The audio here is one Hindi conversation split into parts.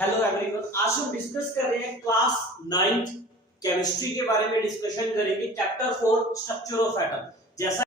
हेलो एवरीवन, आज हम डिस्कस कर रहे हैं क्लास 9th केमिस्ट्री के बारे में डिस्कशन करेंगे। Chapter 4 structure of atom. जैसा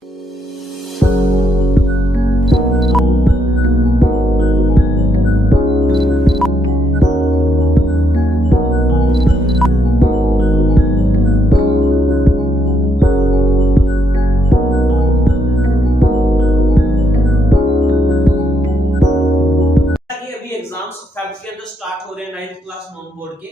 कि अभी एग्जाम्स फेब के अंदर स्टार्ट हो रहे हैं 9th क्लास नॉन बोर्ड के।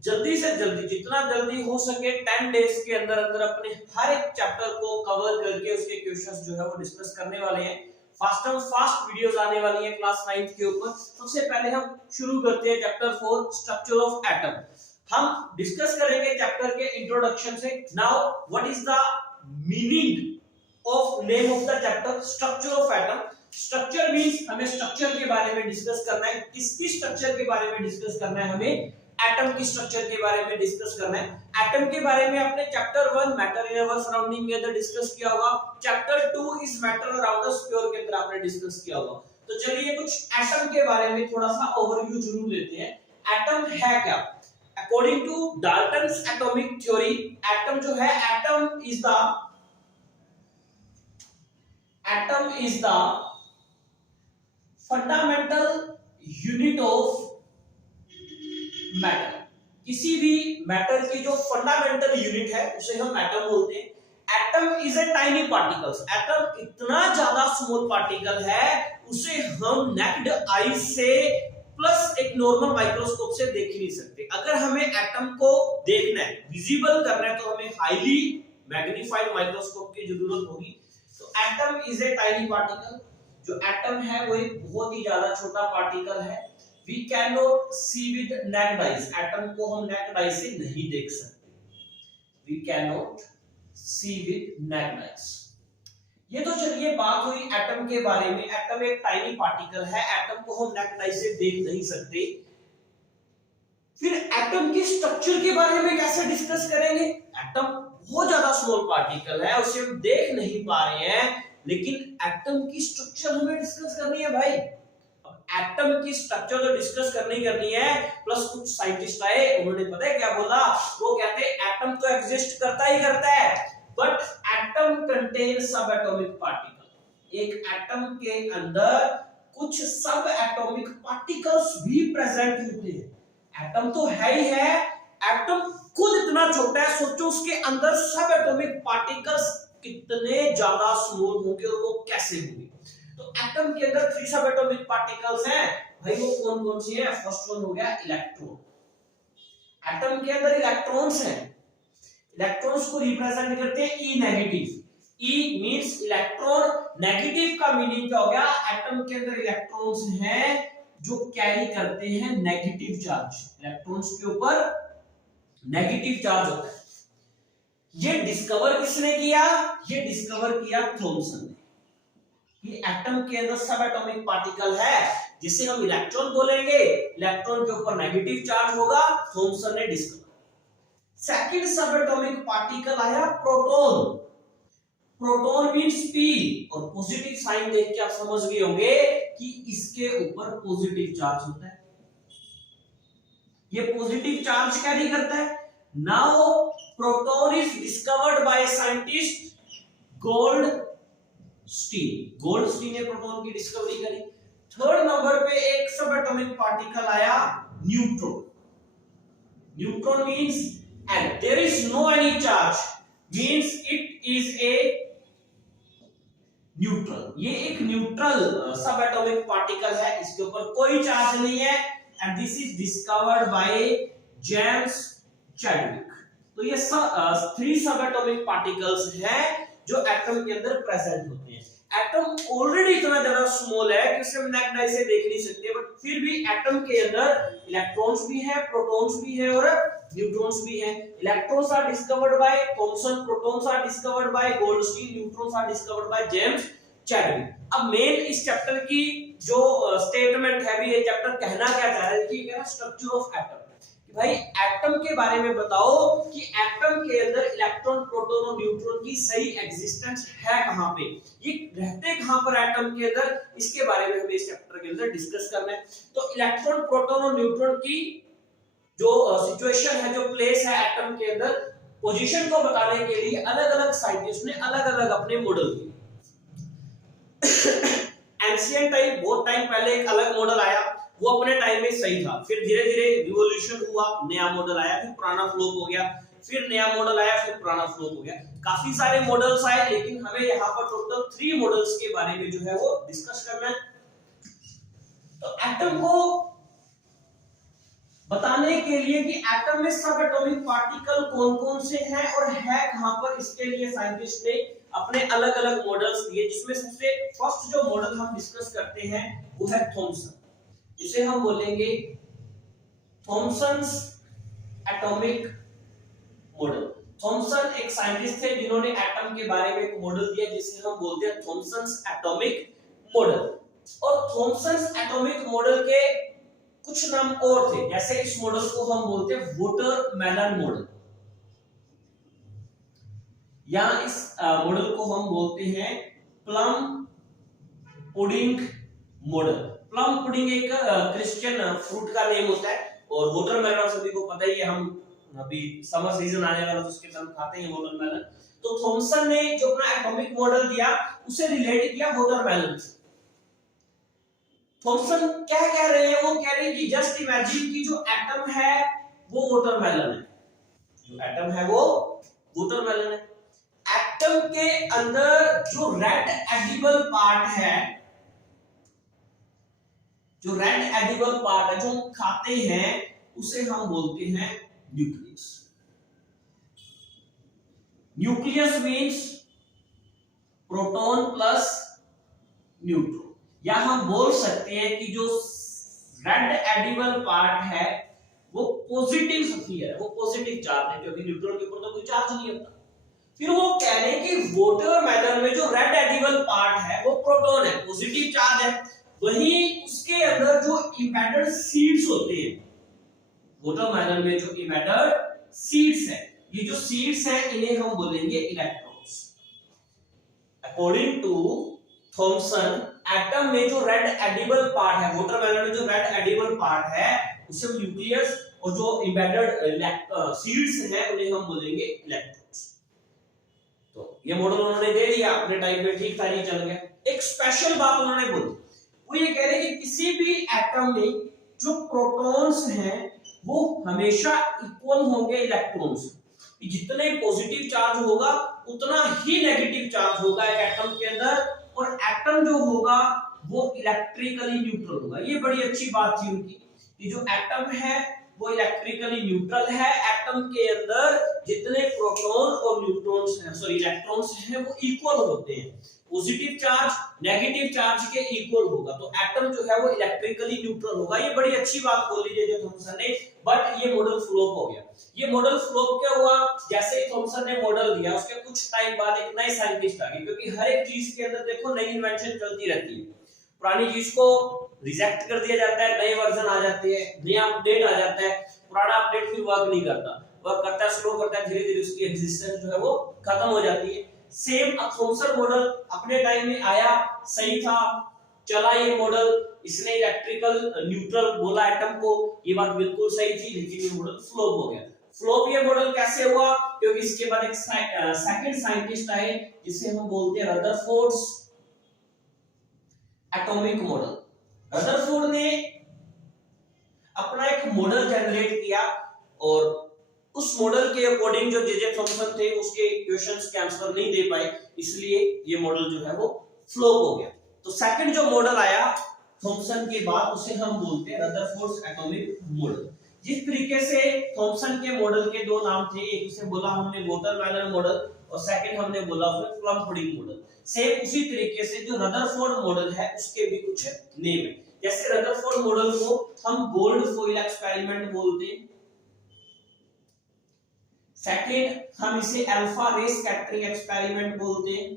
जल्दी से जल्दी, जितना जल्दी हो सके 10 डेज के अंदर अंदर अपने हर एक चैप्टर को कवर करके उसके क्वेश्चंस जो है वो डिस्कस करने वाले हैं। फास्ट एंड फास्ट वीडियोस आने वाली है क्लास 9th के ऊपर। सबसे पहले हम शुरू करते हैं चैप्टर 4 स्ट्रक्चर ऑफ एटम। हम डिस्कस करेंगे चैप्टर के इंट्रोडक्शन से। Now what is the meaning of name of the chapter structure of atom. Structure means हमें स्ट्रक्चर के बारे में डिस्कस करना है। किसकी स्ट्रक्चर के बारे में डिस्कस करना है? हमें एटम की स्ट्रक्चर के बारे में डिस्कस करना है। एटम के बारे में आपने chapter 1 matter in our surrounding के अंदर डिस्कस किया होगा। Chapter 2 is matter around us pure के अंदर आपने डिस्कस किया होगा। तो चलिए कुछ एटम के बारे में थोड़ा सा ओवरव्यू जरूर लेते हैं। एटम है क्या? According to Dalton's atomic theory, atom जो है, atom is the fundamental unit of matter. किसी भी मैटर की जो फंडामेंटल यूनिट है उसे हम एटम बोलते हैं। Atom is a tiny particles. Atom इतना ज्यादा स्मॉल पार्टिकल है, उसे हम नेक्ड आई से प्लस एक नॉर्मल माइक्रोस्कोप से देख ही नहीं सकते। अगर हमें एटम को देखना है, विजिबल करना है, तो हमें हाईली मैग्नीफाइड माइक्रोस्कोप की जरूरत होगी। तो atom is a tiny particle. जो एटम है वो एक बहुत ही ज्यादा छोटा पार्टिकल है। We cannot see with naked eyes. Atom को हम naked eye से नहीं देख सकते। We cannot see with naked eyes. ये तो चलिए बात हुई एटम के बारे में। एटम एक टाइनी पार्टिकल है, एटम को हम naked eye से देख नहीं सकते। फिर एटम की स्ट्रक्चर के बारे में कैसे डिस्कस करेंगे? एटम बहुत ज्यादा स्मॉल पार्टिकल है, उसे हम देख नहीं पा रहे हैं, लेकिन एटम की स्ट्रक्चर हमें डिस्कस करनी है भाई। एटम की स्ट्रक्चर तो डिस्कस करनी है। प्लस कुछ साइंटिस्ट आए, उन्होंने पता है क्या बोला? वो कहते हैं एटम तो एग्जिस्ट करता ही करता है, बट एटम कंटेन सब एटॉमिक पार्टिकल। एक एटम के अंदर कुछ सब एटॉमिक पार्टिकल्स भी प्रेजेंट होते हैं। एटम तो है ही है, एटम खुद इतना छोटा है, सोचो उसके अंदर सब एटॉमिक पार्टिकल्स कितने ज्यादा स्मॉल होंगे और वो कैसे होंगे। तो एटम के अंदर 3 सब एटॉमिक पार्टिकल्स हैं भाई। वो कौन कौन सी है? फर्स्ट वन हो गया इलेक्ट्रॉन। एटम के अंदर इलेक्ट्रॉन्स हैं। इलेक्ट्रॉन्स को रिप्रेजेंट करते हैं ई नेगेटिव। ई मींस इलेक्ट्रॉन, नेगेटिव का मीनिंग क्या हो गया? एटम के अंदर इलेक्ट्रॉन्स हैं जो कैरी करते हैं नेगेटिव चार्ज। इलेक्ट्रॉन्स के ऊपर नेगेटिव चार्ज होता है। ये डिस्कवर किसने किया? ये डिस्कवर किया थॉमसन ने। ये एटम के अंदर सब एटॉमिक पार्टिकल है जिसे हम इलेक्ट्रॉन बोलेंगे। इलेक्ट्रॉन के ऊपर नेगेटिव चार्ज होगा, थॉमसन ने डिस्कवर। सेकंड सब एटॉमिक पार्टिकल आया प्रोटॉन। प्रोटॉन मींस पी, और पॉजिटिव साइन देख के आप समझ गए होंगे कि इसके ऊपर पॉजिटिव चार्ज होता है। ये पॉजिटिव चार्ज कैरी करता है। Now proton is discovered by scientist Goldstein. Goldstein ने प्रोटॉन की डिस्कवरी करी। थर्ड नंबर पे एक सब एटॉमिक पार्टिकल आया neutron. Neutron means and there is no any charge, means it is a neutral. ये एक न्यूट्रल सब एटॉमिक पार्टिकल है, इसके ऊपर कोई चार्ज नहीं है। And this is discovered by James Chadwick. तो ये 3 सब एटॉमिक पार्टिकल्स हैं जो एटम के अंदर प्रेजेंट होते हैं। एटम ऑलरेडी इतना ज्यादा स्मॉल है कि उसे हम नेक्ड आई से देख नहीं सकते, बट फिर भी एटम के अंदर इलेक्ट्रॉन्स भी हैं, प्रोटॉन्स भी हैं और न्यूट्रॉन्स भी हैं। Electrons are discovered by Thomson, protons are discovered by Goldstein, neutrons are discovered by James Chadwick. अब मेन इस चैप्टर की जो स्टेटमेंट है भी, ये चैप्टर कहना क्या चाह रहा है? देखिए, कह रहा है स्ट्रक्चर ऑफ एटम। भाई एटम के बारे में बताओ कि एटम के अंदर इलेक्ट्रॉन प्रोटॉन और न्यूट्रॉन की सही एग्जिस्टेंस है कहां पे, ये रहते कहां पर एटम के अंदर, इसके बारे में हमें इस चैप्टर के अंदर डिस्कस करना है। तो इलेक्ट्रॉन प्रोटॉन और न्यूट्रॉन की जो सिचुएशन है, जो प्लेस है एटम के अंदर, पोजीशन को बताने के लिए अलग अलग साइंटिस्ट ने अलग अलग अपने मॉडल दिए। एंशिएंट टाइम, बहुत टाइम पहले एक अलग मॉडल आया, वो अपने टाइम में सही था, फिर धीरे धीरे रिवॉल्यूशन हुआ, नया मॉडल आया, फिर पुराना फ्लॉप हो गया, फिर नया मॉडल आया, फिर पुराना फ्लॉप हो गया, काफी सारे मॉडल्स आए, लेकिन हमें यहाँ पर टोटल 3 मॉडल्स के बारे में जो है वो डिस्कस करना है। तो एटम को बताने के लिए कि एटम में सब एटॉमिक पार्टिकल कौन कौन से हैं और है कहां पर, इसके लिए साइंटिस्ट ने अपने अलग अलग मॉडल्स दिए, जिसमें सबसे फर्स्ट जो मॉडल हम डिस्कस करते हैं वो है थॉमसन, जिसे हम बोलेंगे थॉमसन्स एटॉमिक मॉडल। थॉमसन एक साइंटिस्ट थे जिन्होंने एटम के बारे में एक मॉडल दिया जिसे हम बोलते हैं थॉमसन्स एटॉमिक मॉडल। और थॉमसन्स एटॉमिक मॉडल के कुछ नाम और थे, जैसे इस मॉडल को हम बोलते हैं वाटरमेलन मॉडल, या इस मॉडल को हम बोलते हैं plum pudding model. Plum pudding एक क्रिश्चियन फ्रूट का नेम होता है, और वाटरमेलन सभी को पता ही है, हम अभी समर सीजन आने वाला तो उसके साथ खाते हैं वाटरमेलन। तो थॉमसन ने जो अपना एटॉमिक मॉडल दिया उसे रिलेट किया वाटरमेलन से। थॉमसन क्या कह रहे हैं, वो कह रहे हैं कि जस्ट इमेजिन कि जो एटम है वो वाटरमेलन है, जो एटम है वो वाटरमेलन है। एटम के अंदर जो रेड एडिबल पार्ट है, जो रेड एडिबल पार्ट है जो हम खाते हैं, उसे हम बोलते हैं nucleus. Nucleus means proton plus neutron, या हम बोल सकते हैं कि जो रेड एडिबल पार्ट है वो पॉजिटिव स्फीयर है, वो पॉजिटिव चार्ज है, क्योंकि न्यूट्रॉन के ऊपर तो कोई चार्ज नहीं होता। फिर वो कह रहे हैं कि वाटरमेलन में जो रेड एडिबल पार्ट है वो प्रोटॉन है, पॉजिटिव चार्ज है, वहीं उसके अंदर जो एम्बेडेड सीड्स होते हैं, वाटरमेलन में जो एम्बेडेड सीड्स है, ये जो सीड्स हैं इन्हें हम बोलेंगे electrons. According to Thomson, atom में जो रेड एडिबल पार्ट है, वाटरमेलन में जो रेड एडिबल पार्ट है उसे न्यूक्लियस, और जो एम्बेडेड सीड्स हैं उन्हें हम बोलेंगे इलेक्ट्रॉन्स। तो ये मॉडल उन्होंने दे दिया, अपने टाइम पे ठीक था, नहीं चल गया। एक स्पेशल बात उन्होंने बोली, वो ये कह रहे हैं कि किसी भी एटम में जो प्रोटॉन्स हैं वो हमेशा इक्वल होंगे इलेक्ट्रॉन्स से। जितने पॉजिटिव चार्ज होगा उतना ही नेगेटिव चार्ज होगा एक एटम के अंदर, और एटम जो होगा वो इलेक्ट्रिकली न्यूट्रल होगा। ये बड़ी अच्छी बात थी उनकी कि जो एटम है वो इलेक्ट्रिकली न्यूट्रल है, एटम के अंदर जितने प्रोटॉन और न्यूट्रॉन्स हैं, सॉरी इलेक्ट्रॉन्स हैं, वो इक्वल होते हैं, पॉजिटिव चार्ज नेगेटिव चार्ज के इक्वल होगा, तो एटम जो है वो इलेक्ट्रिकली न्यूट्रल होगा। ये बड़ी अच्छी बात बोली जो थॉमसन ने, बट ये मॉडल फ्लॉप हो गया। ये मॉडल फ्लॉप क्या हुआ, जैसे ही थॉमसन ने मॉडल दिया उसके कुछ टाइम बाद एक नए साइंटिस्ट आ गए, क्योंकि हर एक चीज के अंदर देखो नई इन्वेंशन चलती रहती है, पुरानी चीज को रिजेक्ट कर दिया जाता है, नए वर्जन आ जाते हैं, नया अपडेट आ जाता है, पुराना अपडेट फिर वर्क नहीं करता, वर्क करता है स्लो करता है, धीरे धीरे उसकी एग्जिस्टेंस जो है वो खत्म हो जाती है। सेम थॉमसन मॉडल अपने टाइम में आया, सही था, चला ये मॉडल, इसने इलेक्ट्रिकल न्यूट्रल बोला एटम को, ये बात बिल्कुल सही थी, लेकिन ये मॉडल फ्लॉप हो गया। फ्लॉप ये मॉडल कैसे हुआ, क्योंकि इसके बाद एक सेकंड साइंटिस्ट आए जिसे हम बोलते हैं रदरफोर्ड्स एटॉमिक मॉडल। रदरफोर्ड ने अपना एक मॉडल जनरेट किया, और उस मॉडल के अकॉर्डिंग जो जे थॉमसन थे उसके क्वेश्चंस के आंसर नहीं दे पाए, इसलिए ये मॉडल जो है वो फ्लॉप हो गया। तो सेकंड जो मॉडल आया थॉमसन के बाद उसे हम बोलते हैं रदरफोर्ड्स एटॉमिक मॉडल। जिस तरीके से थॉमसन के मॉडल के दो नाम थे, एक उसे बोला हमने वाटरमेलन मॉडल और सेकंड हमने बोला उसमें प्लम पुडिंग मॉडल, सेम उसी तरीके से जो रदरफोर्ड मॉडल है उसके भी कुछ नेम है। जैसे रदरफोर्ड मॉडल को हम गोल्ड फॉइल एक्सपेरिमेंट बोलते हैं, सेकंड हम इसे अल्फा रे स्कैटरिंग एक्सपेरिमेंट बोलते हैं,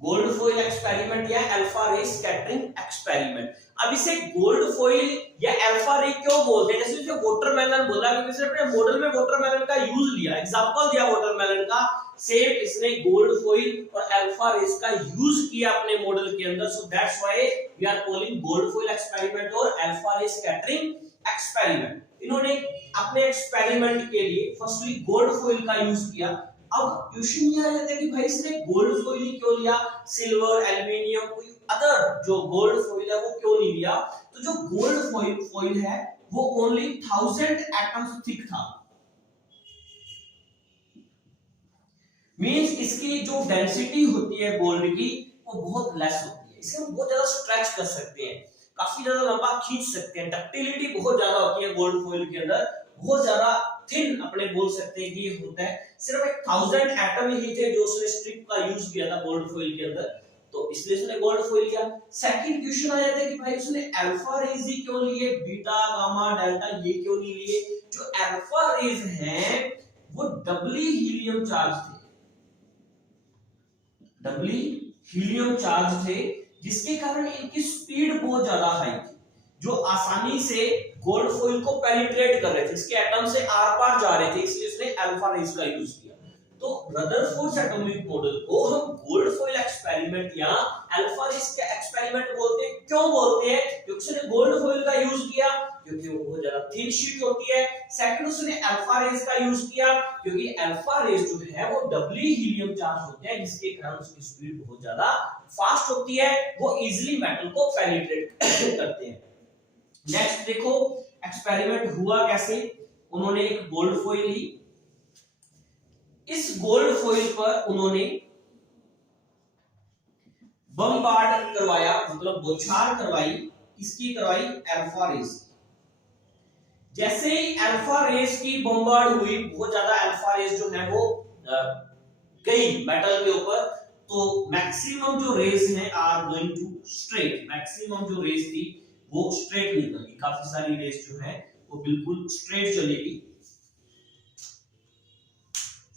गोल्ड फॉइल एक्सपेरिमेंट या अल्फा रे स्कैटरिंग एक्सपेरिमेंट। अब इसे गोल्ड फॉइल या अल्फा रे क्यों बोलते हैं? जैसे वाटरमेलन बोला, क्योंकि इसने अपने मॉडल में वाटरमेलन का यूज लिया, एग्जांपल दिया वाटरमेलन का, सेम इसने गोल्ड फॉइल और अल्फा रेस का यूज किया अपने मॉडल के अंदर। So that's why we are calling gold foil experiment और अल्फा रे स्कैटरिंग एक्सपेरिमेंट। इन्होंने अपने एक्सपेरिमेंट के लिए फर्स्टली गोल्ड फॉइल का यूज किया। अब क्वेश्चन ये आ जाता है कि भाई इसने गोल्ड फॉइल क्यों लिया, सिल्वर, एल्युमिनियम, कोई अदर जो गोल्ड फॉइल है वो क्यों नहीं लिया? तो जो गोल्ड फॉइल है वो ओनली 1000 एटम्स थिक था, मींस इसकी जो डेंसिटी होती है गोल्ड की वो बहुत लेस होती है, इसे हम बहुत ज्यादा स्ट्रेच कर सकते हैं, काफी ज्यादा लंबा खींच सकते हैं, डक्टिलिटी बहुत ज्यादा होती है गोल्ड फॉइल के अंदर, बहुत ज्यादा थिन अपने बोल सकते हैं कि ये होता है। सिर्फ एक 1000 एटम ही थे जो उसने स्ट्रिप का यूज किया था गोल्ड फॉइल के अंदर, तो इसलिए उसने गोल्ड फॉइल लिया। सेकंड क्वेश्चन आ जाता है कि भाई उसने अल्फा रेज ही क्यों लिए, बीटा, गामा, डेल्टा ये क्यों नहीं लिए? जो अल्फा रेज हैं वो डबली हीलियम चार्ज थे, डबली हीलियम चार्ज थे, जिसके कारण इनकी स्पीड बहुत ज्यादा हाई थी, जो आसानी से गोल्ड फॉइल को पेनिट्रेट कर रहे थे, इसके एटम से आर पार जा रहे थे, इसलिए उसने अल्फा रेज का यूज किया। तो रदरफोर्ड एटॉमिक मॉडल को हम गोल्ड फॉइल एक्सपेरिमेंट या अल्फा रेज का एक्सपेरिमेंट बोलते हैं। क्यों बोलते हैं? क्योंकि उसने गोल्ड फॉइल का यूज किया क्योंकि वो बहुत ज्यादा थिन शीट होती है। सेकंड उसने अल्फा रेज का यूज किया क्योंकि अल्फा रेज जो है वो डबली हीलियम चार्ज होते हैं, जिसके कारण उसकी स्पीड बहुत ज्यादा फास्ट होती है, वो इजीली मेटल को पेनिट्रेट करते हैं। नेक्स्ट देखो एक्सपेरिमेंट हुआ कैसे। उन्होंने एक गोल्ड फॉइल ली, इस गोल्ड फॉइल पर उन्होंने बमबार्ड करवाया, मतलब बौछार करवाई, इसकी करवाई अल्फा रेज। जैसे ही अल्फा रेज की बमबार्ड हुई, बहुत ज्यादा अल्फा रेज जो है वो गई मेटल के ऊपर, तो मैक्सिमम जो रेज हैं are going to straight, maximum जो रेज थी वो स्ट्रेट निकली, काफी सारी रेज जो है वो बिल्कुल स्ट्रेट चलेगी।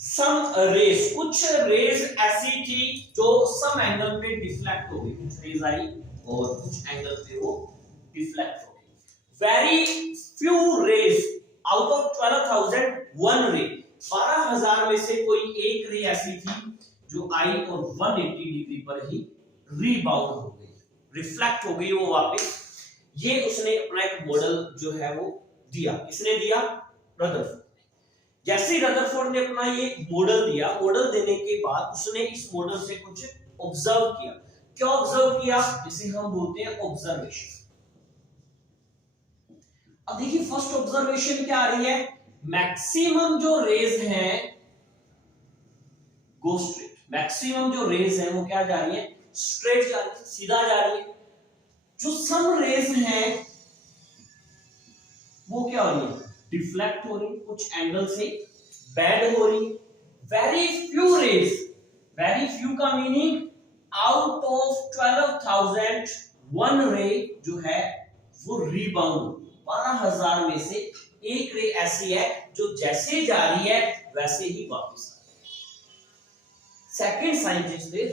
सम रेज, कुछ रेज ऐसी थी जो सम एंगल पे डिफ्लेक्ट हो गई, कुछ रेज आई और कुछ एंगल पे वो डिफ्लेक्ट हो गई। Very few rays out of 12,000 one ray, 12,000 में से कोई एक रे ऐसी थी जो आई और 180 डिग्री पर ही रीबाउंड हो गई, रिफ्लेक्ट हो गई वो वापस। ये उसने अपना एक मॉडल जो है वो दिया, किसने दिया? रदरफोर्ड। जैसे ही रदरफोर्ड ने अपना ये मॉडल दिया, मॉडल देने के बाद उसने इस मॉडल से कुछ ऑब्जर्व किया। क्या ऑब्जर्व किया? जिसे हम बोलते हैं ऑब्जर्वेशन। अब देखिए फर्स्ट ऑब्जर्वेशन क्या आ रही है, मैक्सिमम जो रेज हैं गो स्ट्रेट, मैक्सिमम जो रेज हैं वो क्या जा रही है? स्ट्रेट जा रही है, सीधा जा रही है। जो सम रेज हैं वो क्या हो रही है? डिफ्लेक्ट हो रही, कुछ एंगल से बेंड हो रही। Very few rays, very few का meaning out of 12,000 one ray जो है वो रीबाउंड, 12,000 में से एक रे ऐसी है जो जैसे जा रही है वैसे ही वापस आ रही है। सेकंड साइंटिस्ट थे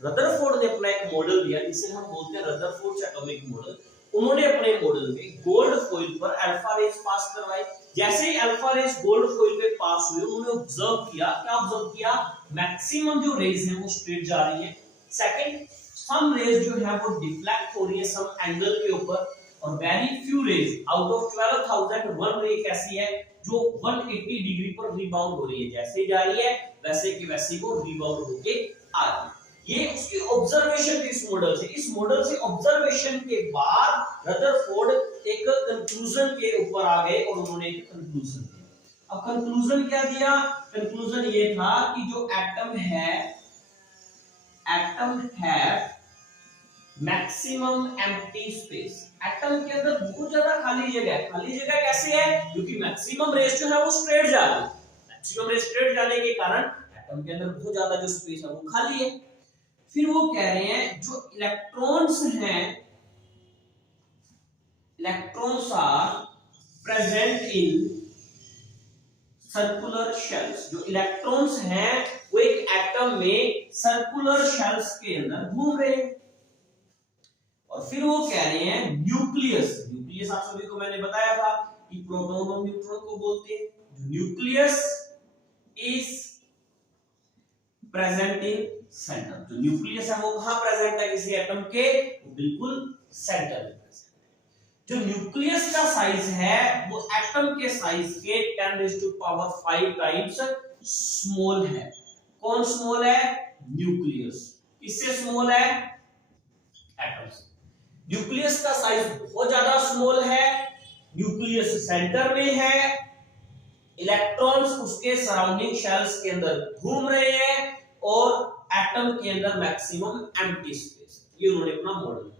रदरफोर्ड ने अपना एक मॉडल दिया जिसे हम बोलते हैं रदरफोर्ड एटॉमिक मॉडल। उन्होंने अपने मॉडल में गोल्ड फॉइल पर अल्फा रेज पास करवाई। जैसे ही अल्फा रेज गोल्ड फॉइल पे पास हुए, उन्होंने ऑब्जर्व किया, क्या ऑब्जर्व किया? मैक्सिमम जो रेज हैं वो स्ट्रेट जा रही है। सेकंड, सम रेज जो है वो डिफ्लेक्ट हो रही है सम एंगल के ऊपर, और very few rays out of 12,000 one ray कैसी है जो 180 डिग्री पर रिबाउंड हो रही है, जैसे जा रही है वैसे की वैसी वो रिबाउंड होके आ रही है। ये उसकी ऑब्जर्वेशन थी इस मॉडल से। इस मॉडल से ऑब्जर्वेशन के बाद रदरफोर्ड एक कंक्लूजन के ऊपर आ गए और उन्होंने एक कंक्लूजन दिया। अब कंक्लूजन क्या दिया? कंक्लूजन ये था कि जो एटम है मैक्सिमम एम्प्टी स्पेस, एटम के अंदर बहुत ज्यादा खाली जगह है। खाली जगह कैसे है? क्योंकि मैक्सिमम रेज जो है वो स्ट्रेट जा रही है, मैक्सिमम रेज स्ट्रेट जाने के कारण एटम के अंदर बहुत ज्यादा जो स्पेस है वो खाली है। फिर वो कह रहे हैं जो इलेक्ट्रॉन्स हैं, electrons are present in circular shells, जो इलेक्ट्रॉन्स हैं वो एक एटम में सर्कुलर शेल्स के अंदर घूम रहे हैं। और और फिर वो कह रहे हैं न्यूक्लियस। न्यूक्लियस आप सभी को मैंने बताया था कि प्रोटॉन और न्यूट्रॉन को बोलते हैं। Nucleus is present in centre. जो न्यूक्लियस है वो कहां प्रेजेंट है किसी एटम के? बिल्कुल सेंटर में प्रेजेंट है। जो न्यूक्लियस का साइज है वो एटम के साइज के 10⁵ टाइम्स स्मॉल है। कौन स्मॉल है? न्यूक्लियस। किससे स्मॉल है? एटम से। न्यूक्लियस का साइज बहुत ज्यादा स्मॉल है, न्यूक्लियस सेंटर में है, इलेक्ट्रॉन्स उसके सराउंडिंग शेल्स के अंदर घूम रहे हैं और एटम के अंदर मैक्सिमम एम्प्टी स्पेस। ये उन्होंने अपना मॉडल दिया।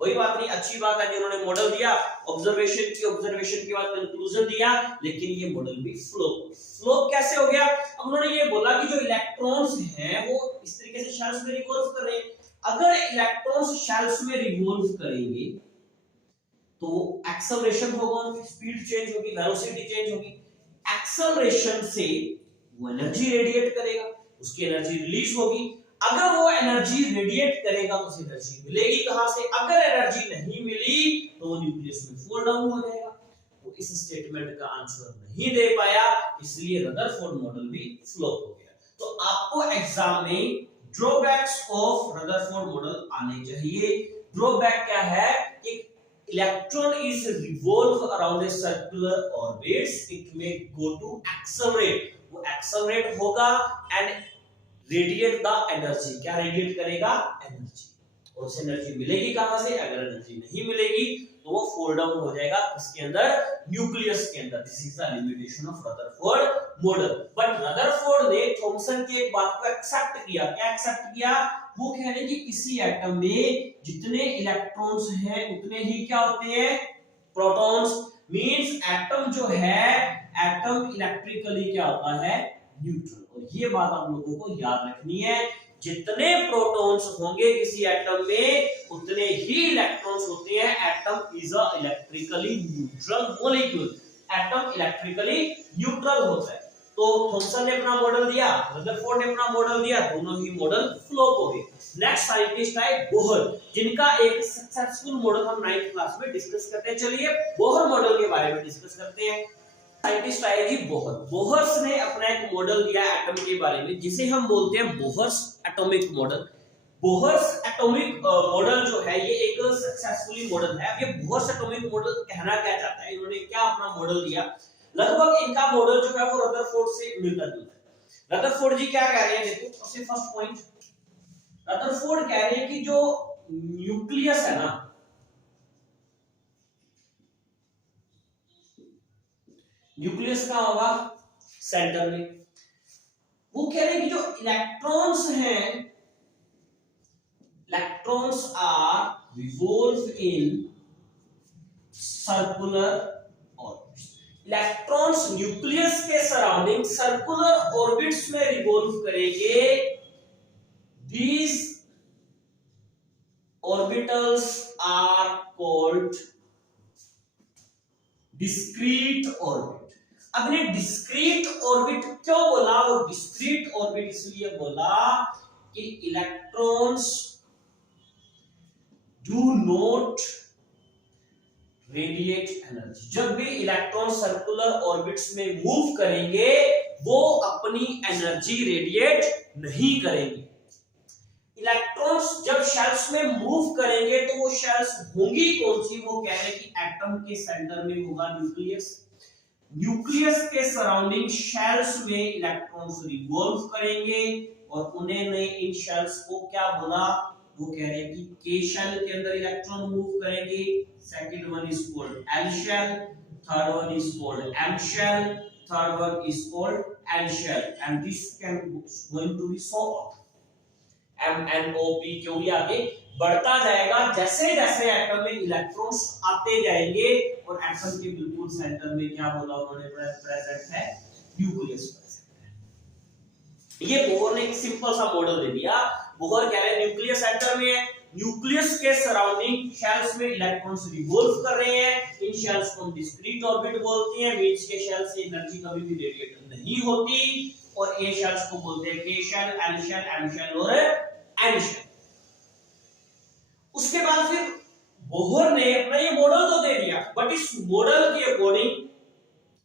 कोई बात नहीं, अच्छी बात है कि उन्होंने मॉडल दिया, ऑब्जर्वेशन के बाद कंक्लूजन दिया, लेकिन ये मॉडल भी फ्लोप कैसे हो गया? अब उन्होंने ये बोला कि जो इलेक्ट्रॉन्स हैं वो इस तरीके से शेल्स में रिवॉल्व कर रहे हैं। अगर इलेक्ट्रॉन्स शेल्स में रिवॉल्व करेंगे तो एक्सेलरेशन होगा, उनकी स्पीड चेंज होगी, वेलोसिटी चेंज होगी। एक्सेलरेशन से वो एनर्जी रेडिएट करेगा, उसकी एनर्जी रिलीज होगी। अगर वो एनर्जी रेडिएट करेगा तो उसे एनर्जी मिलेगी कहां से? अगर एनर्जी नहीं मिली तो वो न्यूक्लियस में फॉल डाउन हो जाएगा। वो इस स्टेटमेंट का आंसर नहीं दे पाया, इसलिए रदरफोर्ड मॉडल भी फ्लॉप हो गया। तो आपको एग्जाम में ड्रॉबैक्स ऑफ रदरफोर्ड मॉडल आने चाहिए। ड्रॉबैक क्या है? कि electron is revolve around a circular orbits, it may go to accelerate, वो accelerate होगा and radiate the energy। क्या रेडिएट करेगा? एनर्जी। और उसे एनर्जी मिलेगी कहां से? अगर एनर्जी नहीं मिलेगी तो वो फॉल डाउन हो जाएगा किसके अंदर? न्यूक्लियस के अंदर। This is the limitation of Rutherford model. But Rutherford ने थॉमसन की एक बात को एक्सेप्ट किया। क्या एक्सेप्ट किया? वो कह रहे हैं कि किसी एटम में जितने इलेक्ट्रॉन्स हैं उतने ही क्या होते हैं? प्रोटॉन्स। मींस एटम जो है, एटम इलेक्ट्रिकली क्या होता है? न्यूट्रल। और ये बात आप लोगों को याद रखनी है, जितने प्रोटॉन्स होंगे किसी एटम में उतने ही इलेक्ट्रॉन्स होते हैं। Atom is a electrically neutral molecule. Atom electrically neutral होता है। तो थॉमसन ने अपना मॉडल दिया, रदरफोर्ड ने अपना मॉडल दिया, दोनों ही मॉडल फ्लॉप हो गए। नेक्स्ट साइंटिस्ट है बोहर, जिनका एक सक्सेसफुल मॉडल हम 9th क्लास में डिस्कस करते हैं। चलिए बोहर मॉडल के बारे में डिस्कस करते हैं। साइंटिस्ट आए जी बोहर। बोहर्स ने अपना एक मॉडल दिया एटम के बारे में, जिसे हम बोलते हैं Bohr's atomic model. Bohr's atomic model जो है ये एक सक्सेसफुली मॉडल है। अब ये बोहर्स एटॉमिक मॉडल कहना क्या चाहता है? इन्होंने क्या अपना मॉडल दिया? लगभग इनका मॉडल जो है वो रदरफोर्ड से मिलता जुलता है। रदरफोर्ड जी क्या कह रहे हैं? देखो सबसे फर्स्ट पॉइंट, रदरफोर्ड कह रहे हैं कि जो न्यूक्लियस है ना, न्यूक्लियस का होगा सेंटर में। वो कह रहे हैं कि जो इलेक्ट्रॉन्स हैं, electrons are revolve in circular orbits. Electrons nucleus के सराउंडिंग सर्कुलर ऑर्बिट्स में रिवॉल्व करेंगे। These orbitals are called discrete orbit। अब ने डिस्क्रीट ऑर्बिट क्यों बोला? वो डिस्क्रीट ऑर्बिट इसलिए बोला कि electrons do not radiate energy. जब भी इलेक्ट्रॉन सर्कुलर ऑर्बिट्स में मूव करेंगे वो अपनी एनर्जी रेडिएट नहीं करेंगे। इलेक्ट्रॉन्स जब शेल्स में मूव करेंगे तो वो शेल्स होंगी कौन सी? वो कह रहे हैं कि एटम के सेंटर में होगा न्यूक्लियस। न्यूक्लियस के सराउंडिंग शेल्स में इलेक्ट्रॉन्स रिवॉल्व करेंगे और उन्होंने इन शेल्स को क्या बोला? वो कह रहे हैं कि के शेल के अंदर इलेक्ट्रॉन मूव करेंगे। Second one is called L shell, third one is called M shell, third one is called N shell, and this can going to be so M N O P Q आगे बढ़ता जाएगा जैसे जैसे एटम में इलेक्ट्रॉन्स आते जाएंगे। और एटम के बिल्कुल सेंटर में क्या बोला उन्होंने? प्रेजेंट है न्यूक्लियस प्रेजेंट है। ये बोहर ने एक सिंपल सा मॉडल दे दिया। बोहर कह रहे हैं न्यूक्लियस सेंटर में है, न्यूक्लियस के सराउंडिंग शेल्स में इलेक्ट्रॉन्स रिवॉल्व कर रहे हैं। इन शेल्स को हम डिस्क्रीट ऑर्बिट बोलते हैं। मींस के शेल से एनर्जी कभी भी रेडिएट नहीं होती। और ए शेल्स को बोलते हैं K shell, L shell, M shell और एन शेल। उसके बाद फिर बोहर ने अपना ये मॉडल तो दे दिया, बट इस मॉडल के अकॉर्डिंग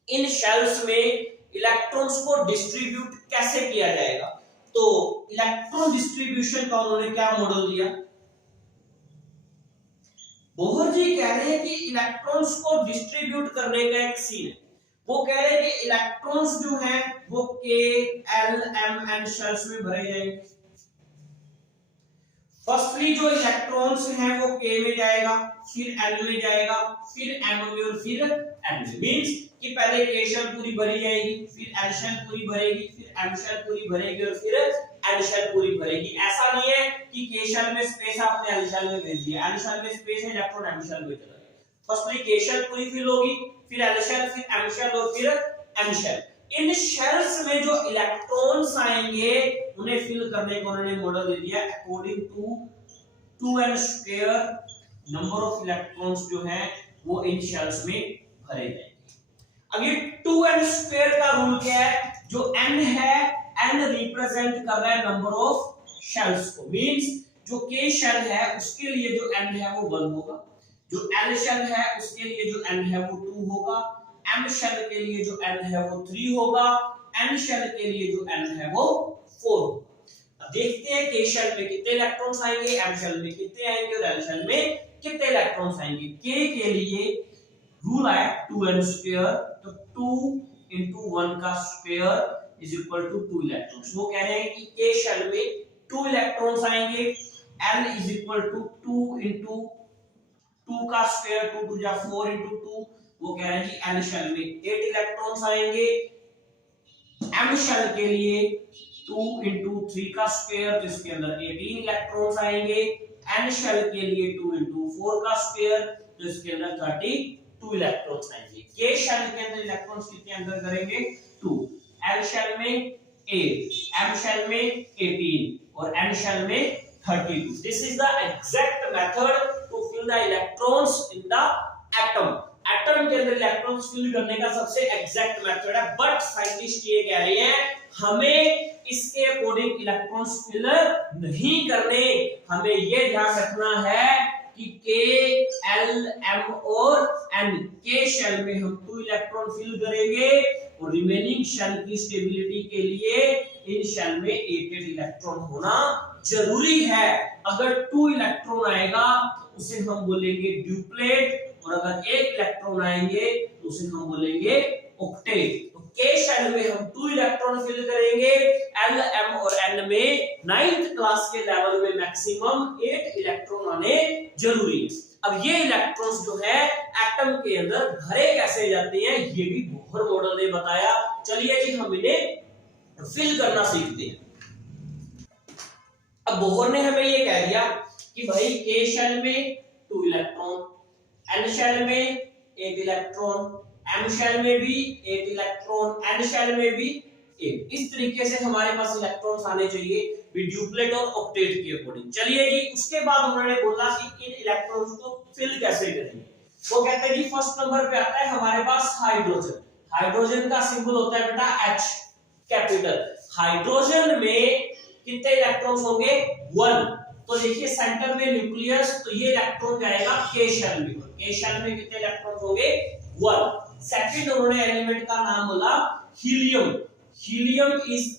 इन शेल्स में इलेक्ट्रॉन्स को डिस्ट्रीब्यूट कैसे किया जाएगा। तो इलेक्ट्रॉन डिस्ट्रीब्यूशन का उन्होंने क्या मॉडल दिया। बोहर जी कह रहे हैं कि इलेक्ट्रॉन्स को डिस्ट्रीब्यूट करने का एक सीन है। वो कह रहे हैं कि इलेक्ट्रॉन्स जो हैं वो के, एल, एम एंड शेल्स में भरे जाएंगे। फर्स्टली जो इलेक्ट्रॉन्स हैं वो के में जाएगा, फिर एल में जाएगा, फिर एम में और फिर एन में। मींस कि पहले के शेल पूरी भरी जाएगी, फिर एल शेल पूरी भरेगी, फिर एम शेल पूरी भरेगी और फिर एन शेल पूरी भरेगी। ऐसा नहीं है कि के शेल में स्पेस है आपने एल शेल में भेज दिया, एल शेल में स्पेस है इलेक्ट्रॉन एम शेल में चला गया। फर्स्टली के शेल पूरी फिल होगी, फिर एल शेल, फिर एम शेल और फिर एन शेल। इन शेल्स में जो इलेक्ट्रॉन्स आएंगे उन्हें फिल करने का उन्होंने मॉडल दे दिया according to 2n square number of electrons जो हैं वो इन शेल्स में भरे जाएंगे। अब ये 2n स्क्वायर का रूल क्या है, जो n है n रिप्रेजेंट कर रहा है नंबर ऑफ शेल्स को। मींस जो k शेल है उसके लिए जो n है वो 1 होगा, जो l शेल है उसके लिए जो n है वो 2 होगा, m शेल के लिए जो n है वो 3 होगा, n शेल के लिए जो n है वो 4 होगा। अब देखते हैं k शेल में कितने इलेक्ट्रॉन्स आएंगे, m शेल में कितने आएंगे और l शेल में कितने इलेक्ट्रॉन्स आएंगे। k के लिए रूल आया 2n स्क्वायर, तो 2 into 1 का square is equal to 2 electrons. वो कह रहे हैं कि k शेल में 2 इलेक्ट्रॉन्स आएंगे, l is equal to 2 into 2 का स्क्वायर, 2 2 जा 4 into 2। वो कह रहे हैं जी n शेल में 8 इलेक्ट्रॉन्स आएंगे, m शेल के लिए 2 into 3 का स्क्वायर, जिसके अंदर 18 इलेक्ट्रॉन्स आएंगे, n शेल के लिए 2 into 4 का स्क्वायर, तो इसके अंदर 32 इलेक्ट्रॉन्स आएंगे। k शेल के अंदर इलेक्ट्रॉन्स कितने अंदर करेंगे 2, l शेल में 8, m शेल में 18 और n शेल में 32। This is the exact method to fill the electrons in the atom. Atom के अंदर इलेक्ट्रॉन्स फिल करने का सबसे एग्जैक्ट मेथड है, बट साइंटिस्ट ये कह रहे हैं हमें इसके अकॉर्डिंग इलेक्ट्रॉन्स फिल नहीं करने। हमें ये ध्यान रखना है कि के, एल, एम और एन, के शेल में हम 2 इलेक्ट्रॉन फिल करेंगे और रिमेनिंग शेल की स्टेबिलिटी के लिए इन शेल में 8 इलेक्ट्रॉन होना जरूरी है। अगर 2 इलेक्ट्रॉन आएगा तो उसे हम बोलेंगे ड्यूप्लेट, और अगर 1 इलेक्ट्रॉन आएंगे तो उसे हम बोलेंगे ऑक्टेट। तो के शेल में हम 2 इलेक्ट्रॉन फिल करेंगे, एल, एम और एन में 9th क्लास के लेवल में मैक्सिमम 8 इलेक्ट्रॉन आने जरूरी है। अब ये इलेक्ट्रॉन्स जो है एटम के अंदर भरे कैसे जाते हैं ये भी बोहर मॉडल ने बताया। चलिए जी हम इन्हें फिल करना सीखते हैं। अब बोहर ने हमें ये कह दिया कि भाई के शेल में 2 इलेक्ट्रॉन, n शेल में 1 इलेक्ट्रॉन, m शेल में भी 1 इलेक्ट्रॉन, n शेल में भी 1। इस तरीके से हमारे पास इलेक्ट्रॉन्स आने चाहिए ड्यूप्लेट और ऑक्टेट के अकॉर्डिंग। चलिए जी उसके बाद उन्होंने बोला कि इन इलेक्ट्रॉन्स को फिल कैसे करेंगे। वो कहते हैं जी फर्स्ट नंबर पे आता है हमारे पास हाइड्रोजन। हाइड्रोजन का सिंबल होता है बेटा H कैपिटल। हाइड्रोजन में कितने इलेक्ट्रॉन्स होंगे 1। तो देखिए सेंटर में न्यूक्लियस, तो ये इलेक्ट्रॉन जाएगा के शेल में। के शेल में कितने इलेक्ट्रॉन्स होंगे 1। सेकंड उन्होंने एलिमेंट का नाम बोला helium. Helium is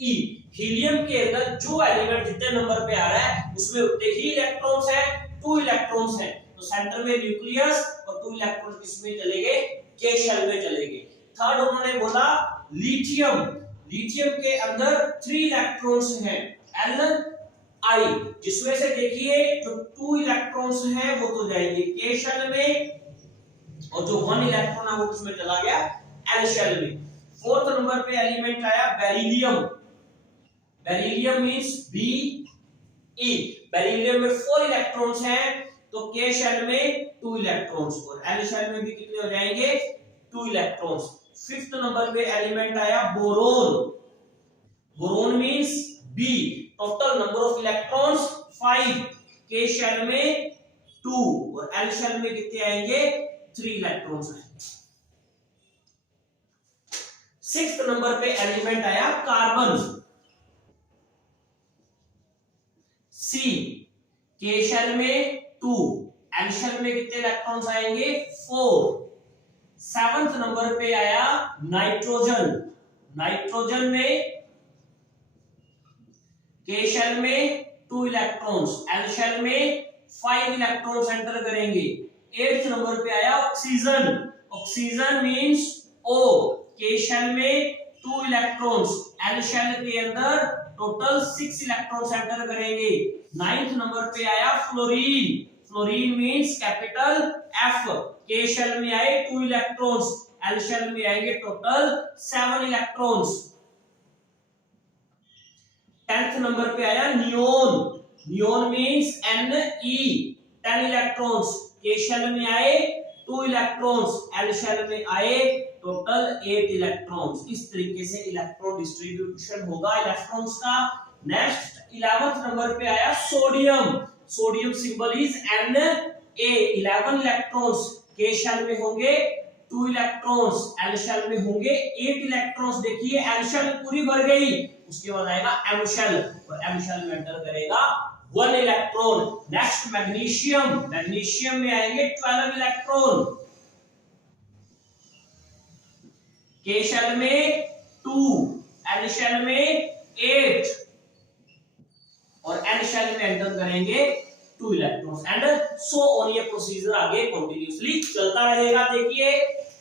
He। Helium के अंदर जो एलिमेंट जितने नंबर पे आ रहा है उसमें उतने ही इलेक्ट्रॉन्स हैं, 2 इलेक्ट्रॉन्स हैं। तो सेंटर में न्यूक्लियस और 2 इलेक्ट्रॉन किसमें चले गए के शेल में चले गए। थर्ड उन्होंने बोला लिथियम। लिथियम के अंदर 3 इलेक्ट्रॉन्स हैं Li, जिसमें से देखिए जो 2 इलेक्ट्रॉन्स हैं वो तो जाएंगे के शेल में और जो 1 इलेक्ट्रॉन है वो किसमें चला गया एल शेल में। फोर्थ नंबर पे एलिमेंट आया beryllium. Beryllium means Be। Beryllium में 4 इलेक्ट्रॉन्स हैं, तो के शेल में 2 इलेक्ट्रॉन्स और एल शेल में भी कितने हो जाएंगे 2 इलेक्ट्रॉन्स। फिफ्थ नंबर पे एलिमेंट आया boron. Boron means B। Total number of electrons 5, के शेल में 2 और एल शेल में कितने आएंगे 3 इलेक्ट्रॉन्स आएंगे। सिक्स्थ नंबर पे एलिमेंट आया कार्बन। C। के शेल में 2 एल शेल में कितने इलेक्ट्रॉन्स आएंगे 4। 7th नंबर पे आया नाइट्रोजन। नाइट्रोजन में के शेल में 2 इलेक्ट्रॉन्स, एल शेल में 5 इलेक्ट्रॉन्स एंटर करेंगे। 8th नंबर पे आया ऑक्सीजन। ऑक्सीजन मींस O, के शेल में 2 इलेक्ट्रॉन्स, एल शेल के अंदर टोटल 6 इलेक्ट्रॉन्स एंटर करेंगे। 9th नंबर पे आया fluorine. Fluorine means capital F, के शेल में आए 2 इलेक्ट्रॉन्स, एल शेल में आएंगे टोटल 7 इलेक्ट्रॉन्स। 10th नंबर पे आया neon. Neon means Ne, 10 electrons, के शेल में आए 2 इलेक्ट्रॉन्स, एल शेल में आए टोटल 8 इलेक्ट्रॉन्स। इस तरीके से इलेक्ट्रॉन डिस्ट्रीब्यूशन होगा इलेक्ट्रॉन्स का। नेक्स्ट 11th नंबर पे आया sodium. Sodium symbol is Na, 11 electrons, के शेल में होंगे 2 इलेक्ट्रॉन्स, एल शेल में होंगे 8 इलेक्ट्रॉन्स। देखिए एल शेल पूरी भर गई, उसके बाद आएगा एम शेल, और एम शेल में एंटर करेगा 1 इलेक्ट्रॉन। Next magnesium. मैग्नीशियम में आएंगे 12 इलेक्ट्रॉन, के शेल में 2, एल शेल में 8, और एन शेल में एंटर करेंगे 2 इलेक्ट्रॉन्स। एंड सो ऑन, ये प्रोसीजर आगे कंटिन्यूअसली चलता रहेगा। देखिए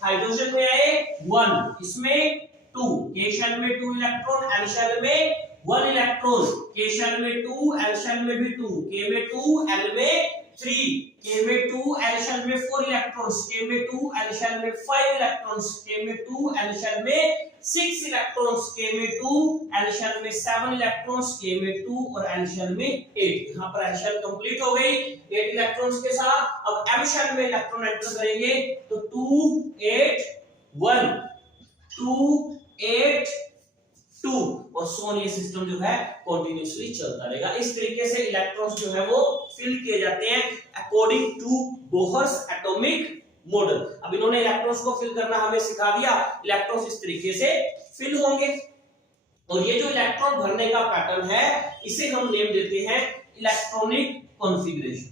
हाइड्रोजन में आए 1, इसमें 2, के शेल में 2 इलेक्ट्रॉन, एल शेल में 1 इलेक्ट्रॉन, के शेल में 2, एल शेल में भी 2, के में 2, एल में 3, के में 2, एल शेल में 4 इलेक्ट्रॉन्स, के में 2, एल शेल में 5 इलेक्ट्रॉन्स, के में 2, एल शेल में 6 इलेक्ट्रॉन्स, के में 2, एल शेल में 7 इलेक्ट्रॉन्स, के में 2 और एल शेल में 8। यहाँ पर एल शेल कंप्लीट हो गई 8 इलेक्ट्रॉन्स के साथ। अब एम शेल में इलेक्ट्रॉन एंटर करेंगे तो 2 8 1 2 8 2 और सोन, ये सिस्टम जो है कंटिन्यूअसली चलता रहेगा। इस तरीके से इलेक्ट्रॉन्स जो है वो फिल किए जाते हैं according to Bohr's atomic model. अब इन्होंने इलेक्ट्रॉन्स को फिल करना हमें सिखा दिया, इलेक्ट्रॉन्स इस तरीके से फिल होंगे। और ये जो इलेक्ट्रॉन भरने का पैटर्न है, इसे हम नेम देते हैं इलेक्ट्रॉनिक कॉन्फ़िगरेशन।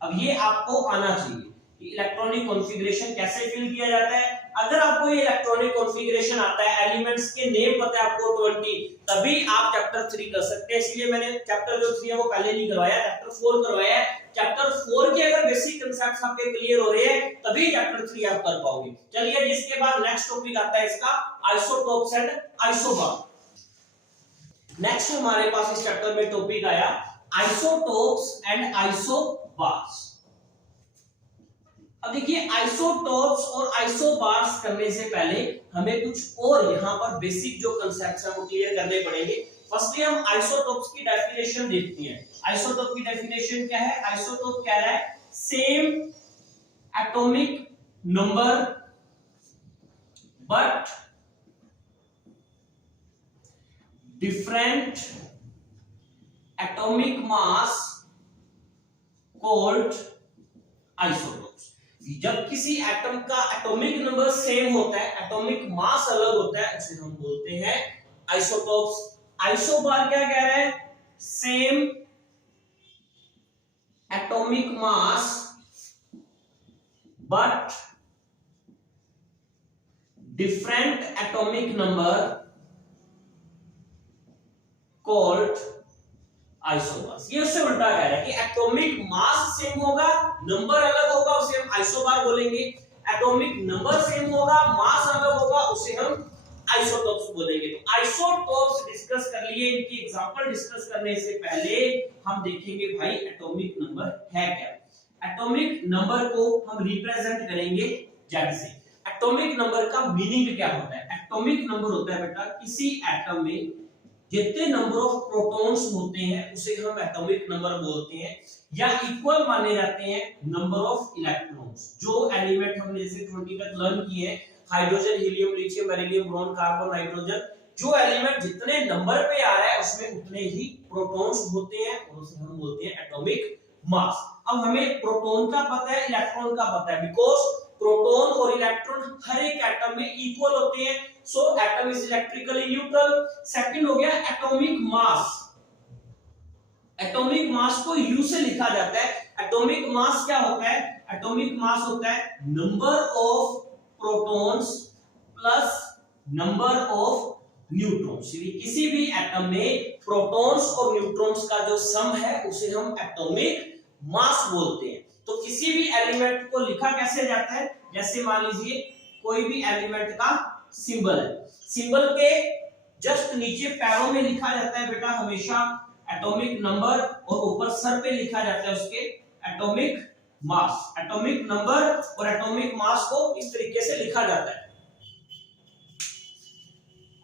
अब ये आपको आना चाहिए कि इलेक्ट्रॉनिक कॉन्फ़िगरेशन कैसे फिल किया जाता है। अगर आपको ये इलेक्ट्रॉनिक कॉन्फ़िगरेशन आता है, एलिमेंट्स के नेम पता है आपको 20, तभी आप चैप्टर 3 कर सकते हैं। इसलिए मैंने चैप्टर जो 3 है वो पहले नहीं करवाया, चैप्टर 4 करवाया है। चैप्टर 4 के अगर बेसिक कांसेप्ट्स आपके क्लियर हो रहे हैं, तभी चैप्टर 3 आप कर पाओगे। चलिए, जिसके बाद नेक्स्ट टॉपिक आता है इसका आइसोटोप्स एंड आइसोबार। नेक्स्ट हमारे पास इस चैप्टर में टॉपिक आया आइसोटोप्स एंड आइसोबार्स। अब देखिए, आइसोटोप्स और आइसोबार्स करने से पहले हमें कुछ और यहाँ पर बेसिक जो कांसेप्ट्स हैं वो क्लियर करने पड़ेंगे। फर्स्टली हम आइसोटोप्स की डेफिनेशन देखते हैं। आइसोटोप की डेफिनेशन क्या है? आइसोटोप कह रहा है same atomic number but different atomic mass called isotopes. जब किसी एटम का एटॉमिक नंबर सेम होता है, एटॉमिक मास अलग होता है, उसे हम बोलते हैं आइसोटोप्स। आइसोबार क्या कह रहा है? Same atomic mass but different atomic number called isobars. ये उससे उल्टा कह रहा है कि एटॉमिक मास सेम होगा, नंबर अलग होगा, उसे हम आइसोबार बोलेंगे। एटॉमिक नंबर सेम होगा, मास अलग होगा, उसे हम आइसोटोप्स बोलेंगे। तो आइसोटोप्स डिस्कस कर लिए, इनकी एग्जांपल डिस्कस करने से पहले हम देखेंगे भाई एटॉमिक नंबर है क्या। एटॉमिक नंबर को हम रिप्रेजेंट करेंगे जेड से। एटॉमिक नंबर का मीनिंग क्या होता है? एटॉमिक नंबर होता है बेटा किसी एटम में जितने नंबर ऑफ प्रोटॉन्स होते हैं उसे हम एटॉमिक नंबर बोलते हैं, या इक्वल माने जाते हैं नंबर ऑफ इलेक्ट्रॉन्स। जो एलिमेंट हमने जैसे 20 तक लर्न किए हैं, hydrogen, helium, lithium, beryllium, boron, carbon, nitrogen, जो एलिमेंट जितने नंबर पे आ रहा है उसमें उतने ही प्रोटॉन्स होते हैं और उसे हम बोलते हैं एटॉमिक मास। अब हमें प्रोटॉन का पता है, इलेक्ट्रॉन का पता है, बिकॉज प्रोटॉन और इलेक्ट्रॉन हर एक एटम में इक्वल होते हैं। So atom is electrically neutral. Second हो गया एटॉमिक मास। एटॉमिक मास को U से लिखा जाता है। एटॉमिक मास क्या होता है? एटॉमिक मास होता है number of protons plus number of neutrons. किसी भी एटम में प्रोटॉन्स और न्यूट्रॉन्स का जो सम है उसे हम एटॉमिक मास बोलते हैं। तो किसी भी एलिमेंट को लिखा कैसे जाता है? जैसे मान लीजिए कोई भी एलिमेंट का सिंबल है, सिंबल के जस्ट नीचे पैरों में लिखा जाता है बेटा हमेशा एटॉमिक नंबर, और ऊपर सर पे लिखा जाता है उसके एटॉमिक मास। एटॉमिक नंबर और एटॉमिक मास को इस तरीके से लिखा जाता है।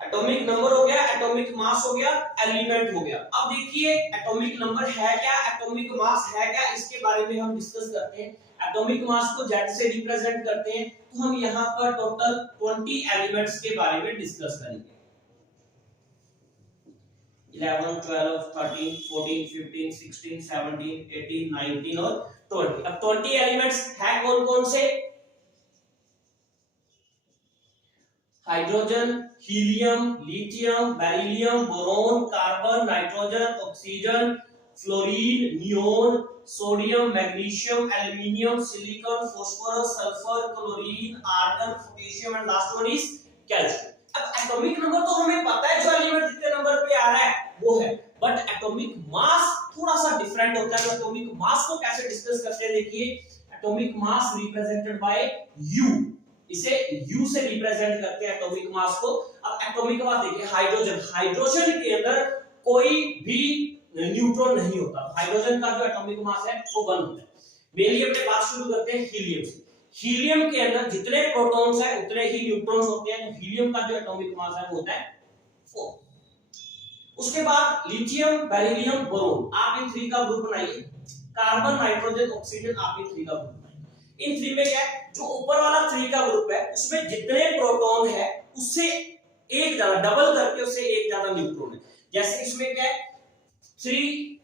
एटॉमिक नंबर हो गया, एटॉमिक मास हो गया, एलिमेंट हो गया। अब देखिए एटॉमिक नंबर है क्या, एटॉमिक मास है क्या, इसके बारे में हम डिस्कस करते हैं। एटॉमिक मास को Z से रिप्रेजेंट करते हैं, तो हम यहाँ पर टोटल 20 एलिमेंट्स के बारे में डिस्कस करेंगे। 11, 12, 13, 14, 15, 16, 17, 18, 19 और 20। अब 20 एलिमेंट्स हैं कौन कौन से? Hydrogen, helium, lithium, beryllium, boron, carbon, nitrogen, oxygen, fluorine, neon, sodium, magnesium, aluminium, silicon, phosphorus, sulphur, chlorine, argon, potassium and last one is calcium. अब एटॉमिक नंबर तो हमें पता है, जो एलिमेंट जितने नंबर पे आ रहा है वो है, बट एटॉमिक मास थोड़ा सा डिफरेंट होता है। एटॉमिक मास को कैसे डिस्कस करते हैं? देखिए atomic mass represented by U, इसे U से रिप्रेजेंट करते हैं एटॉमिक मास को। अब एटॉमिक मास देखिए, हाइड्रोजन, हाइड्रोजन के अंदर कोई भी न्यूट्रॉन नहीं होता। हाइड्रोजन का जो एटॉमिक मास है वो 1 होता है। मेनली अपने बात शुरू करते हैं हीलियम से। हीलियम के अंदर जितने प्रोटॉन्स हैं उतने ही न्यूट्रॉन्स होते हैं, तो हीलियम का जो एटॉमिक मास है वो होता है 4। उसके बाद लिथियम, बेरिलियम, बोरॉन, आप इन 3 का ग्रुप बनाइए। कार्बन, नाइट्रोजन, ऑक्सीजन, आप इन 3 का ग्रुप बनाइए। इन 3 में क्या है, जो ऊपर वाला 3 का ग्रुप है उसमें जितने प्रोटॉन है उससे एक ज्यादा, डबल करके उससे एक ज्यादा न्यूट्रॉन है। जैसे इसमें क्या है, 3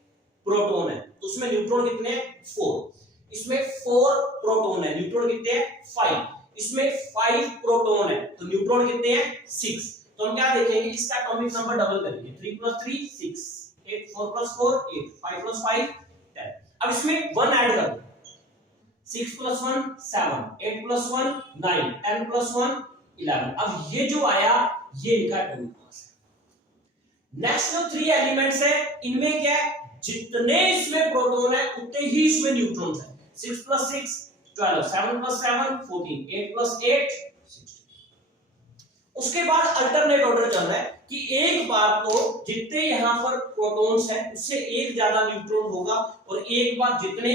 प्रोटॉन है तो उसमें न्यूट्रॉन कितने हैं? 4। इसमें 4 प्रोटॉन है, न्यूट्रॉन कितने हैं? 5। इसमें 5 प्रोटॉन है तो न्यूट्रॉन कितने हैं? 6। तो हम क्या देखेंगे, इसका एटॉमिक नंबर डबल करेंगे। 3 + 3 6, 8 4 + 4 8, 5 + 5 10। अब इसमें 1 ऐड कर दो, 6 + 1 7, 8 + 1 9, 10 + 1 11। अब ये जो आया ये इनका एटॉमिक मास है। नेक्स्ट जो 3 एलिमेंट्स है इनमें क्या है, जितने इसमें प्रोटॉन है उतने ही इसमें न्यूट्रॉन्स है। 6 + 6 12, 7 + 7 14, 8 + 8 16। उसके बाद अल्टरनेट ऑर्डर चल रहा है कि एक बार तो जितने यहां पर प्रोटॉन्स हैं उससे एक ज्यादा न्यूट्रॉन होगा, और एक बार जितने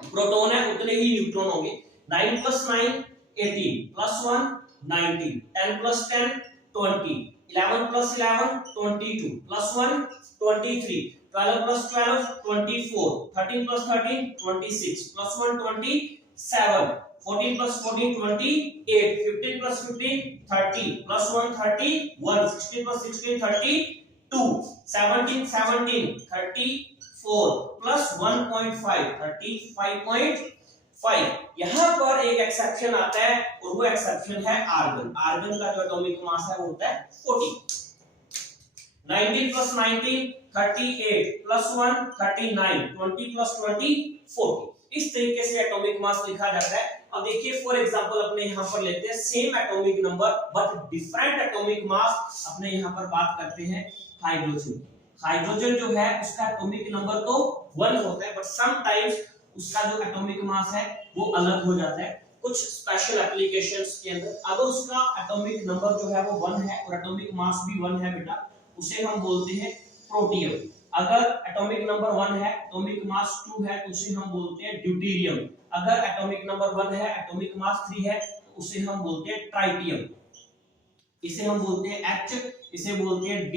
प्रोटॉन है उतने ही न्यूट्रॉन होंगे। 9 + 9 18 + 1 19, 10 + 10 20, 11 + 11 22 + 1 23, 12 + 12 24, 13 + 13 26 + 1 27, 14 + 14 28, 15 + 15 30 + 1 31, 16 + 16 32, 17 17 34 + 1.5 35.5। यहाँ पर एक एक्सेप्शन आता है और वो एक्सेप्शन है आर्गन। आर्गन का जो एटॉमिक मास है वो होता है 40। 19 + 19 38 + 1 39, 20 + 20 40। इस तरीके से एटॉमिक मास लिखा जाता है। अब देखिए फॉर एग्जांपल अपने यहाँ पर लेते हैं same atomic number but different atomic mass. अपने यहाँ पर बात करते हैं हाइड्रोजन। हाइड्रोजन जो है उसका एटॉमिक नंबर तो 1 होता है, बट समटाइम्स उसका जो एटॉमिक मास है वो अलग हो जाता है कुछ स्पेशल एप्लीकेशंस के अंदर। अगर उसका एटॉमिक नंबर जो है वो 1 है और एटॉमिक मास भी 1 है बेटा, उसे हम बोलते हैं प्रोटियम। अगर एटॉमिक नंबर 1 है, एटॉमिक मास 2 है तो उसे हम बोलते हैं ड्यूटेरियम। अगर एटॉमिक नंबर 1 है, एटॉमिक मास 3 है तो उसे हम बोलते हैं ट्राइटियम। इसे हम बोलते हैं H, इसे बोलते हैं D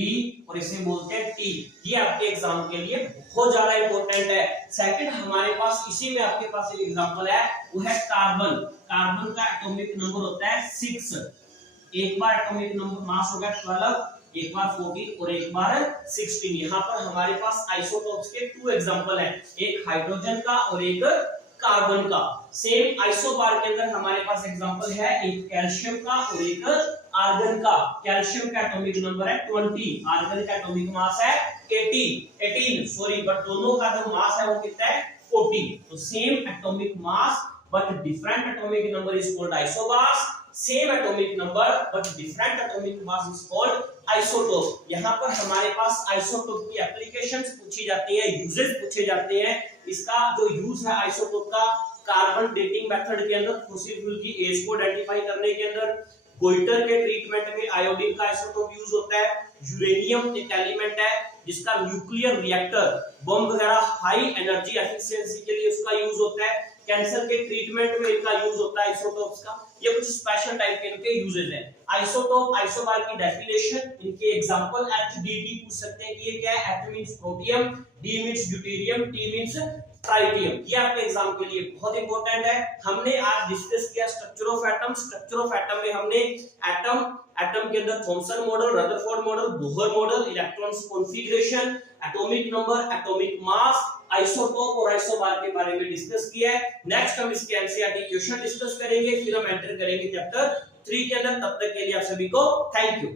और इसे बोलते हैं T। ये आपके एग्जाम के लिए बहुत ज्यादा इंपॉर्टेंट है। सेकंड हमारे पास इसी में आपके पास एक एग्जांपल है, वो है कार्बन। कार्बन का एटॉमिक नंबर होता है 6। एक बार एटॉमिक नंबर मास हो गया 12, एक बार 14 और एक बार 16। यहाँ पर हमारे पास आइसोटोप्स के 2 एग्जांपल हैं, एक हाइड्रोजन का और एक कार्बन का। सेम आइसोबार के अंदर हमारे पास एग्जांपल है एक कैल्शियम का और एक आर्गन का। कैल्शियम का एटॉमिक नंबर है 20, आर्गन का एटॉमिक मास है 18 सॉरी, बट दोनों का जो मास है वो कितना है 14। तो same atomic mass but different atomic number is called isobars, same atomic number but different atomic mass is called isotope. यहाँ पर हमारे पास आइसोटोप की एप्लीकेशंस पूछी जाती है, यूजेस पूछे जाते हैं। इसका जो यूज है आइसोटोप का, कार्बन डेटिंग मेथड के अंदर, फॉसिल फ्यूल की एज को आइडेंटिफाई करने के अंदर, गोइटर के ट्रीटमेंट में आयोडीन का आइसोटोप यूज होता है, यूरेनियम एक एलिमेंट है जिसका न्यूक्लियर रिएक्टर बम वगैरह हाई एनर्जी एफिशिएंसी के लिए उसका यूज होता है, कैंसर के ट्रीटमेंट में इनका यूज होता है आइसोटोप्स का। ये कुछ स्पेशल टाइप के इनके यूजेस हैं। आइसोटोप, आइसोबार की डेफिनेशन, इनके एग्जांपल HDT पूछ सकते हैं कि ये क्या है। H means protium, D means deuterium, T means tritium. ये आपके एग्जाम के लिए बहुत इंपॉर्टेंट है। हमने आज डिस्कस किया structure of atom. Structure of atom में हमने एटम के अंदर Thompson model, Rutherford model, Bohr model, electrons configuration, atomic number, atomic mass, isotope और आइसोबार के बारे में डिस्कस किया है। नेक्स्ट हम इसके एनसीईआरटी क्वेश्चन डिस्कस करेंगे, फिर हम एंटर करेंगे चैप्टर 3 के अंदर। तब तक के लिए आप सभी को थैंक यू।